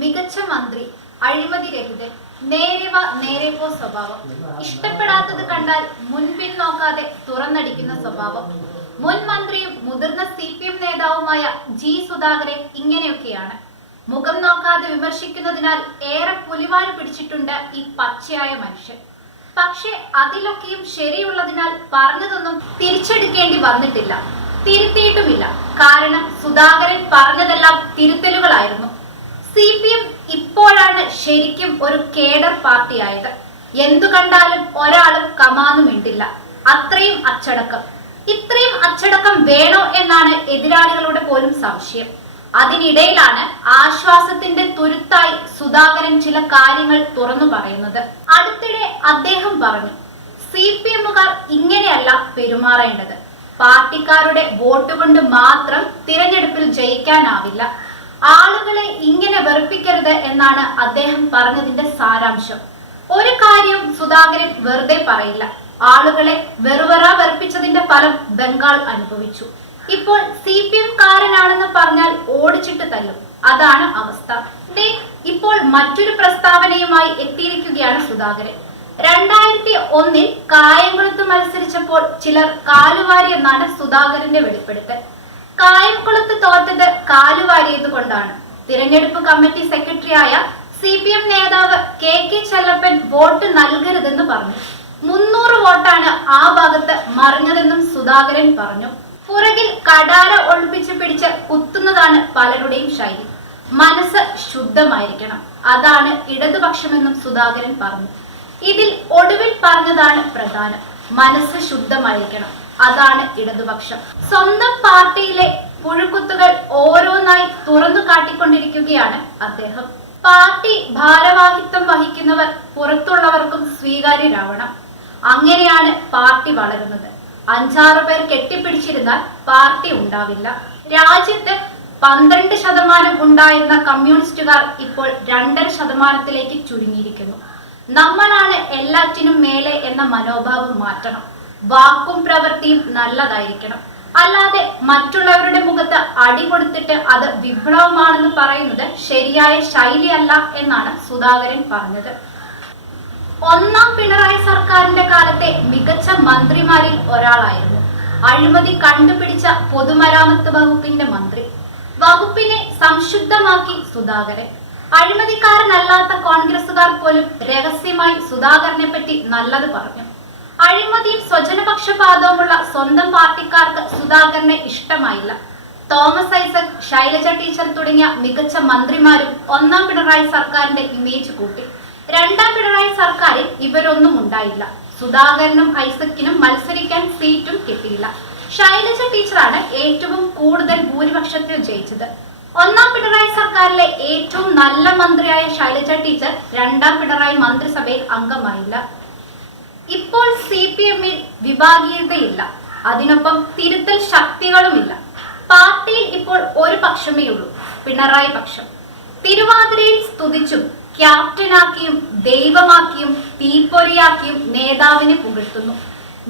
മികച്ച മന്ത്രി, അഴിമതി രഹിതൻ, നേരെവ നേരെപ്പോ സ്വഭാവം, ഇഷ്ടപ്പെടാത്തത് കണ്ടാൽ മുൻപിൻ നോക്കാതെ തുറന്നടിക്കുന്ന സ്വഭാവം. മുൻ മന്ത്രിയും മുതിർന്ന CPM നേതാവുമായ G സുധാകരൻ ഇങ്ങനെയൊക്കെയാണ്. മുഖം നോക്കാതെ വിമർശിക്കുന്നതിനാൽ ഏറെ പുലിവാല് പിടിച്ചിട്ടുണ്ട് ഈ പച്ചയായ മനുഷ്യൻ. പക്ഷെ അതിലൊക്കെയും ശരിയുള്ളതിനാൽ പറഞ്ഞതൊന്നും തിരിച്ചെടുക്കേണ്ടി വന്നിട്ടില്ല, തിരുത്തിയിട്ടുമില്ല. കാരണം സുധാകരൻ പറഞ്ഞതെല്ലാം തിരുത്തലുകളായിരുന്നു. CPM ഇപ്പോഴാണ് ശരിക്കും ഒരു കേഡർ പാർട്ടിയായത്. എന്തു കണ്ടാലും ഒരാളും കമാന്നു മിണ്ടില്ല. അത്രയും അച്ചടക്കം. ഇത്രയും അച്ചടക്കം വേണോ എന്നാണ് എതിരാളികളുടെ പോലും സംശയം. അതിനിടയിലാണ് ആശ്വാസത്തിന്റെ തുരുത്തായി സുധാകരൻ ചില കാര്യങ്ങൾ തുറന്നു പറയുന്നത്. അടുത്തിടെ അദ്ദേഹം പറഞ്ഞു, CPMകാർ ഇങ്ങനെയല്ല പെരുമാറേണ്ടത്. പാർട്ടിക്കാരുടെ വോട്ട് കൊണ്ട് മാത്രം തിരഞ്ഞെടുപ്പിൽ ജയിക്കാനാവില്ല. ആളുകളെ ഇങ്ങനെ വെറുപ്പിക്കരുത് എന്നാണ് അദ്ദേഹം പറഞ്ഞതിന്റെ സാരാംശം. ഒരു കാര്യവും സുധാകരൻ വെറുതെ പറയില്ല. ആളുകളെ വെറുവെറ വെറുപ്പിച്ചതിന്റെ ഫലം ബംഗാൾ അനുഭവിച്ചു. ഇപ്പോൾ CPM കാരനാണെന്ന് പറഞ്ഞാൽ ഓടിച്ചിട്ട് തല്ലും. അതാണ് അവസ്ഥ. ഇപ്പോൾ മറ്റൊരു പ്രസ്താവനയുമായി എത്തിയിരിക്കുകയാണ് സുധാകരൻ. 2001 കായംകുളത്ത് മത്സരിച്ചപ്പോൾ ചിലർ കാലുവാരി എന്നാണ് സുധാകരന്റെ വെളിപ്പെടുത്തൽ. കായംകുളത്ത് തോറ്റത് കാലുവാരിയത് കൊണ്ടാണ്. തിരഞ്ഞെടുപ്പ് കമ്മിറ്റി സെക്രട്ടറിയായ CPM നേതാവ് KK ചെല്ലപ്പൻ വോട്ട് നൽകരുതെന്ന് പറഞ്ഞു. 300 വോട്ടാണ് ആ ഭാഗത്ത് മറിഞ്ഞതെന്നും സുധാകരൻ പറഞ്ഞു. പുറകിൽ കടാര ഒളിപ്പിച്ച് പിടിച്ച് കുത്തുന്നതാണ് പലരുടെയും ശൈലി. മനസ്സ് ശുദ്ധമായിരിക്കണം, അതാണ് ഇടതുപക്ഷമെന്നും സുധാകരൻ പറഞ്ഞു. ഇതിൽ ഒടുവിൽ പറഞ്ഞതാണ് പ്രധാനം. മനസ്സ് ശുദ്ധമായിരിക്കണം, അതാണ് ഇടതുപക്ഷം. സ്വന്തം പാർട്ടിയിലെ പുഴുക്കുത്തുകൾ ഓരോന്നായി തുറന്നു കാട്ടിക്കൊണ്ടിരിക്കുകയാണ് അദ്ദേഹം. പാർട്ടി ഭാരവാഹിത്വം വഹിക്കുന്നവർ പുറത്തുള്ളവർക്കും സ്വീകാര്യരാവണം. അങ്ങനെയാണ് പാർട്ടി വളരുന്നത്. 5-6 പേർ കെട്ടിപ്പിടിച്ചിരുന്നാൽ പാർട്ടി ഉണ്ടാവില്ല. രാജ്യത്ത് 12% ഉണ്ടായിരുന്ന കമ്മ്യൂണിസ്റ്റുകാർ ഇപ്പോൾ 2.5% ചുരുങ്ങിയിരിക്കുന്നു. നമ്മളാണ് എല്ലാറ്റിനും മേലെ എന്ന മനോഭാവം മാറ്റണം. വാക്കും പ്രവൃത്തിയും നല്ലതായിരിക്കണം. അല്ലാതെ മറ്റുള്ളവരുടെ മുഖത്ത് അടി കൊടുത്തിട്ട് അത് വിപ്ലവമാണെന്ന് പറയുന്നത് ശരിയായ ശൈലിയല്ല എന്നാണ് സുധാകരൻ പറഞ്ഞത്. 1ാം പിണറായി സർക്കാരിന്റെ കാലത്തെ മികച്ച മന്ത്രിമാരിൽ ഒരാളായിരുന്നു. അഴിമതി കണ്ടുപിടിച്ച പൊതുമരാമത്ത് വകുപ്പിന്റെ മന്ത്രി. വകുപ്പിനെ സംശുദ്ധമാക്കി സുധാകരൻ. അഴിമതിക്കാരനല്ലാത്ത കോൺഗ്രസുകാർ പോലും രഹസ്യമായി സുധാകരനെ പറ്റി നല്ലത് പറഞ്ഞു. അഴിമതിയും സ്വജനപക്ഷപാതവുമുള്ള സ്വന്തം പാർട്ടിക്കാർക്ക് സുധാകരനെ ഇഷ്ടമായില്ല. തോമസ് ഐസക്, ശൈലജ ടീച്ചർ തുടങ്ങിയ മികച്ച മന്ത്രിമാരും 1ാം പിണറായി സർക്കാരിന്റെ ഇമേജ് കൂട്ടി. 2ാം പിണറായി സർക്കാരിൽ ഇവരൊന്നും ഉണ്ടായില്ല. സുധാകരനും ഐസക്കിനും മത്സരിക്കാൻ സീറ്റും കിട്ടിയില്ല. ശൈലജ ടീച്ചറാണ് ഏറ്റവും കൂടുതൽ ഭൂരിപക്ഷത്തിൽ ജയിച്ചത്. 1ാം പിണറായി സർക്കാരിലെ ഏറ്റവും നല്ല മന്ത്രിയായ ശൈലജ ടീച്ചർ 2ാം പിണറായി മന്ത്രിസഭയിൽ അംഗമായില്ല. ഇപ്പോൾ CPMൽ വിഭാഗീയതയില്ല, അതിനൊപ്പം തിരുത്തൽ ശക്തികളുമില്ല. പാർട്ടിയിൽ ഇപ്പോൾ ഒരു പക്ഷമേ ഉള്ളൂ, പിണറായി പക്ഷം. തിരുവാതിരയിൽ സ്തുതിച്ചും ക്യാപ്റ്റനാക്കിയും ദൈവമാക്കിയും തീപ്പൊരിയാക്കിയും നേതാവിനെ പുകഴ്ത്തുന്നു.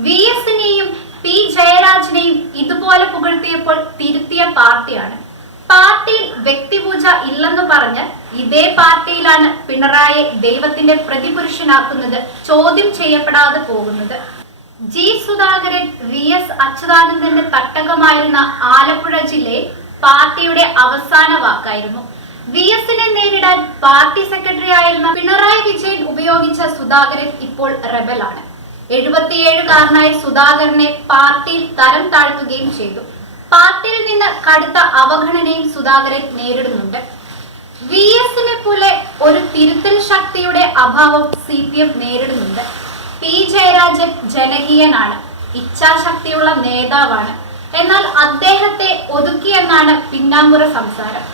VSനെയും P ജയരാജനെയും ഇതുപോലെ പുകഴ്ത്തിയപ്പോൾ തിരുത്തിയ പാർട്ടിയാണ്. പാർട്ടിയിൽ വ്യക്തിപൂജ ഇല്ലെന്ന് പറഞ്ഞ് ഇതേ പാർട്ടിയിലാണ് പിണറായിയെ ദൈവത്തിന്റെ പ്രതിപുരുഷനാക്കുന്നത് ചോദ്യം ചെയ്യപ്പെടാതെ പോകുന്നത്. G സുധാകരൻ VS അച്യുതാനന്ദന്റെ തട്ടകമായിരുന്ന ആലപ്പുഴ ജില്ലയിൽ പാർട്ടിയുടെ അവസാന വാക്കായിരുന്നു. VSനെ നേരിടാൻ പാർട്ടി സെക്രട്ടറി ആയിരുന്ന പിണറായി വിജയൻ ഉപയോഗിച്ച സുധാകരൻ ഇപ്പോൾ റെബലാണ്. 77കാരനായ സുധാകരനെ പാർട്ടിയിൽ തരം താഴ്ത്തുകയും ചെയ്തു. പാർട്ടിയിൽ നിന്ന് കടുത്ത അവഗണനയും സുധാകരൻ നേരിടുന്നുണ്ട്. VSനെ പോലെ ഒരു തിരുത്തൽ ശക്തിയുടെ അഭാവം CPM നേരിടുന്നുണ്ട്. P ജയരാജൻ ജനകീയനാണ്, ഇച്ഛാശക്തിയുള്ള നേതാവാണ്. എന്നാൽ അദ്ദേഹത്തെ ഒതുക്കിയെന്നാണ് പിന്നാമ്പുറ സംസാരം.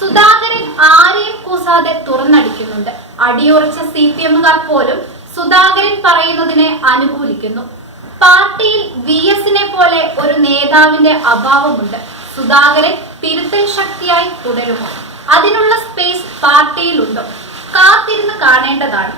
സുധാകരൻ ആരെയും കൂസാതെ തുറന്നടിക്കുന്നുണ്ട്. അടിയുറച്ച CPMകാർ പോലും സുധാകരൻ പറയുന്നതിനെ അനുകൂലിക്കുന്നു. പാർട്ടിയിൽ VSനെ പോലെ ഒരു നേതാവിന്റെ അഭാവമുണ്ട്. സുധാകരൻ തിരുത്തൽ ശക്തിയായി തുടരുമോ? അതിനുള്ള സ്പേസ് പാർട്ടിയിലുണ്ടോ? കാത്തിരുന്ന് കാണേണ്ടതാണ്.